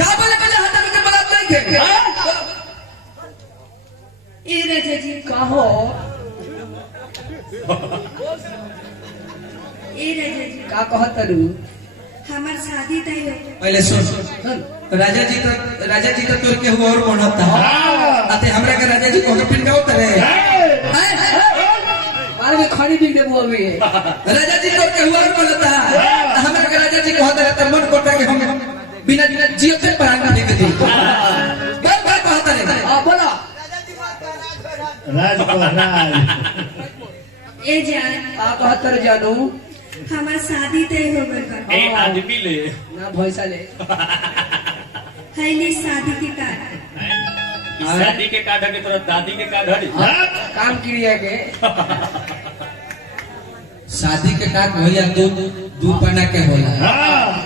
का बोले के हाथ में बात नहीं के ए राजा जी कहो ए राजा जी का कहत रू हमार शादी तय हो पहले सुन राजा जी तो तोर के हुआ और बनता आते हमरा के राजा जी को पिन का होता है मार में खड़ी बिक दे अभी राजा जी तो के हुआ और बनता हमरा के राजा जी को होता है मन कोटा के हम बिना जियो के प्राण दे के दी बार बार कहता है बोला राज को राज ए जान का कहत रू जानू हमार शादी तय हो गइल बा ए आदमी ले ना भैसा ले है ली शादी के कार्ड शादी के कार्ड के तरफ दादी के कार्ड हड़ी काम क्रिया के शादी के काट भैया दो पन्ना के होला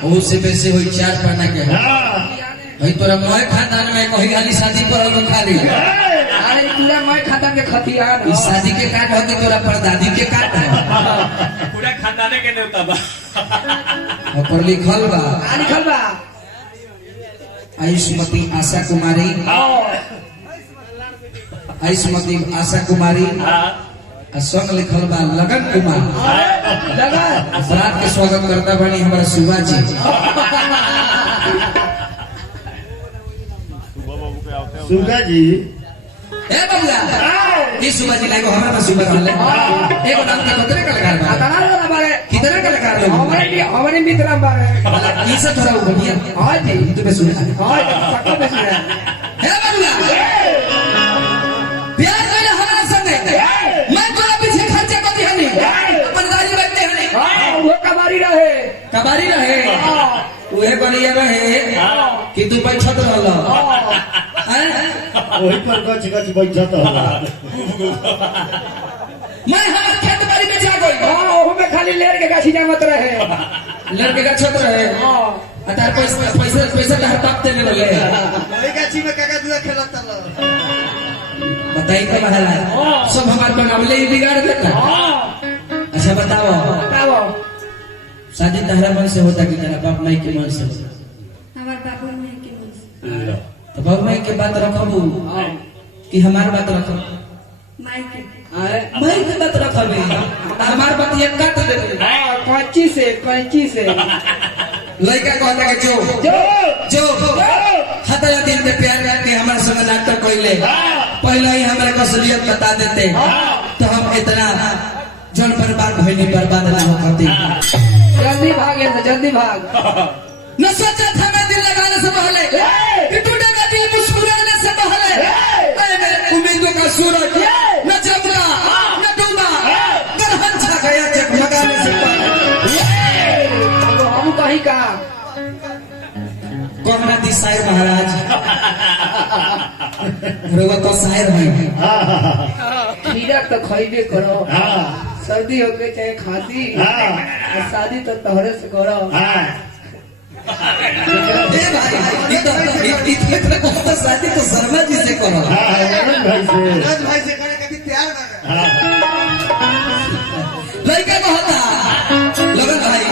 बहुत से बेसी होई 4 पन्ना के भाई तोरा मोए खानदान में कही खाली शादी पर हो खाली अरे पूरा मैं खाता के खतियान इस शादी के काट हो के तोरा परदादी के काट है पूरा खानदाने के नेवता बा ऊपर लिखल बा का लिखल बा आयुष्मती आशा कुमारी आयुष्मती आशा कुमारी संग लिखल बा लगन कुमार लगा बरात के स्वागत करता बनी हमारा सुबह जी सुगा जी ए बबुआ ये सुबह जी लाइको हमारा में सुबह रहले एगो नाम के कितने कलाकार बा कलाकार वाला बारे कितने कलाकार लोग हमारे मित्र बारे ये सब थोड़ा बढ़िया हां जी तुम्हें सुना हां पक्का पे सुना हे बबुआ प्यार करे हमारा संग मैं तोरा पीछे खर्चा कर दी हनी अपन गाड़ी बैठते हनी वो कबारी रहे उहे बनिया रहे कि तू बैठत रहल वही पर गच गच बैठत होला मैं हमार खेत बाड़ी में जा गई हां ओहो में खाली लेर के गाछी जामत रहे लड़के का छत रहे अतार पैसा तो हर ताप देने लगे वही गाछी में काका दुआ खेलत तल बताई तो महाराज सब हमारे बनावले ही बिगाड़ देता अच्छा बताओ शादी तहरा मन से होता कि तेरा बाप माई के मन से होता हमार बाबू में के मन तो बाप माई के बात रखबू कि हमार बात रखब माई के माई के बात रखबे हमार बात ये काट देबे कैंची से लड़का कहता कि जो हतरा दिन के प्यार करके हमारे संग नाटक कइले पहले ही हमारे असलियत बता देते तो हम इतना जन बर्बाद होने बर्बाद ना हो करते जल्दी भाग न सोचा था मैं दिल लगाने से पहले कि टूटेगा दिल मुस्कुराने से पहले मेरे उम्मीदों का सूरज न चमका न डूबा ग्रहण छा गया जगमगाने से पहले हम कहीं का कहना थी शायर महाराज रोगा तो शायर है खीरा तो खरीदे करो सर्दी हो गई चाहे खांसी और शादी तो तोहरे से करो तो शादी तो शर्मा जी से करो राज भाई से करे कभी तैयार ना लड़का कहता लगन भाई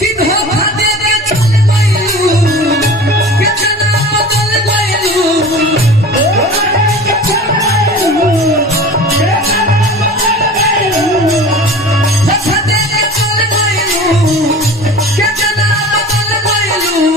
कि धोखा दे के चल गइलू कितना बदल गइलू धोखा दे के चल गइलू कितना बदल गइलू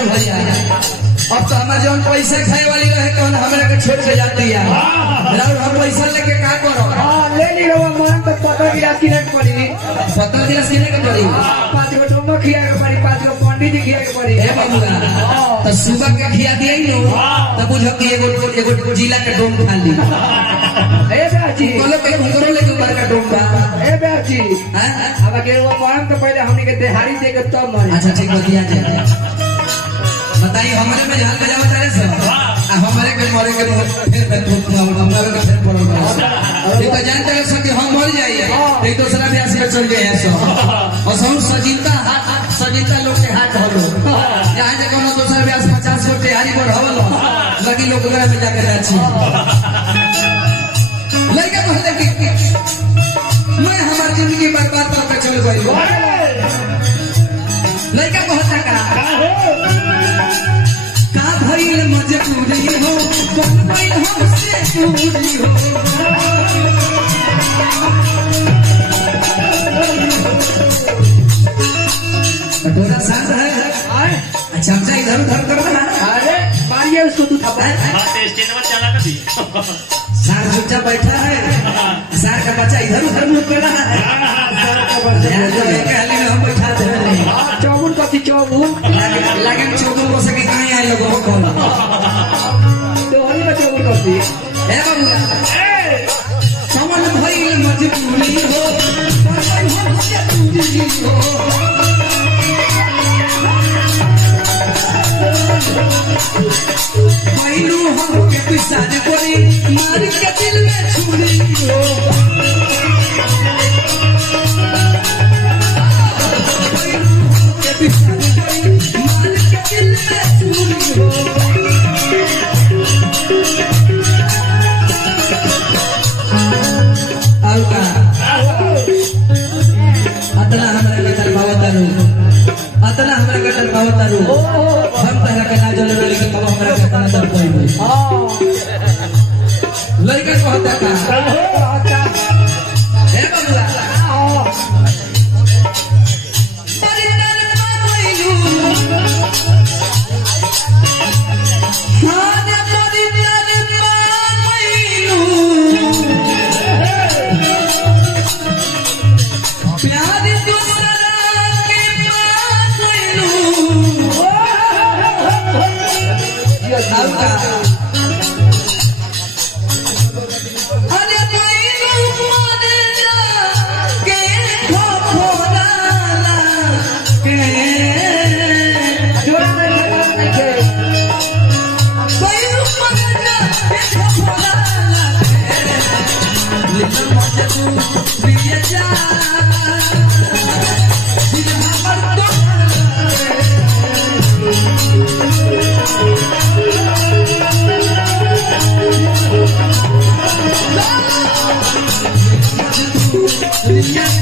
तो भैया अब तो हमारे जौन पैसा खाए वाली रहे कौन हमरा के छोड़ के जाती है राउर हम पैसा लेके का करो हाँ ले ली रहो मन तो पता गिलास की नहीं पड़ी 17 गिलास किने के पड़ी 5 गो डोमा खिया के पड़ी 5 गो पंडित जी खिया के पड़ी हे बाबूआ तो सुबह के खिया दिए नो तो बुझो कि एगो जिला के डोम खा ली ए बाजी बोलो के उनको लेके ऊपर का डोम बा ए बाजी हां अब के वो मन तो पहले हमनी के देहाड़ी दे के तब मरे अच्छा ठीक बतिया जाए बताइए हमारे में झाल बजाओ तारे सब हमारे के मरे के फिर हमारे के फिर पड़ो ये तो जानते हो सब कि हम मर जाइए एक दूसरा भी ऐसे चल गए सब और सब सजीता लोग के हाथ हलो जहाँ जगह कोनो दूसरा भी 50 गो तैयारी पर हवलो लगी लोग वगैरह में जाकर अच्छी लड़का कहले कि मैं हमारी जिंदगी बर्बाद करके चल गई लड़का कहता का भइल मजबूरी हो कौन भइल हमसे दूरी हो कटोरा सांस है अच्छा हमसे इधर उधर कर रहा अरे मारिए उसको तू थप्पड़ हाँ तो स्टेज पर चला कर दी सार चुपचाप बैठा है सार का बच्चा इधर उधर मुंह कर रहा है कहली में हम बैठा दे चौगुन कथी चौगुन लागे चौगुन को सके कहाँ आए लोगों को दोहरी में चौगुन कथी ए बाबूआ कमल भइल मजबूरी हो कमल हमसे दूरी हो भइलू हमके पिसाज कोरी मार के दिल में छुरी हो भइलू हमके पिसाज कोरी मार के दिल में छुरी हो आउका अतला हमरा के तरबावतारू अतला हमरा के तरबावतारू हम तरह के ना जले वाली के तब हमरा के तना तर कोई लड़का कहता का हे बबुआ परिणन पाइलू हां परिणन पाइलू प्यार दूसरा के पाइलू अरे पाइलू मन के खोखोराला के जोरा में नहीं थे पाइलू मन के खोखोराला लिखल मजे तू बिया जा दिल हमर तो Yeah.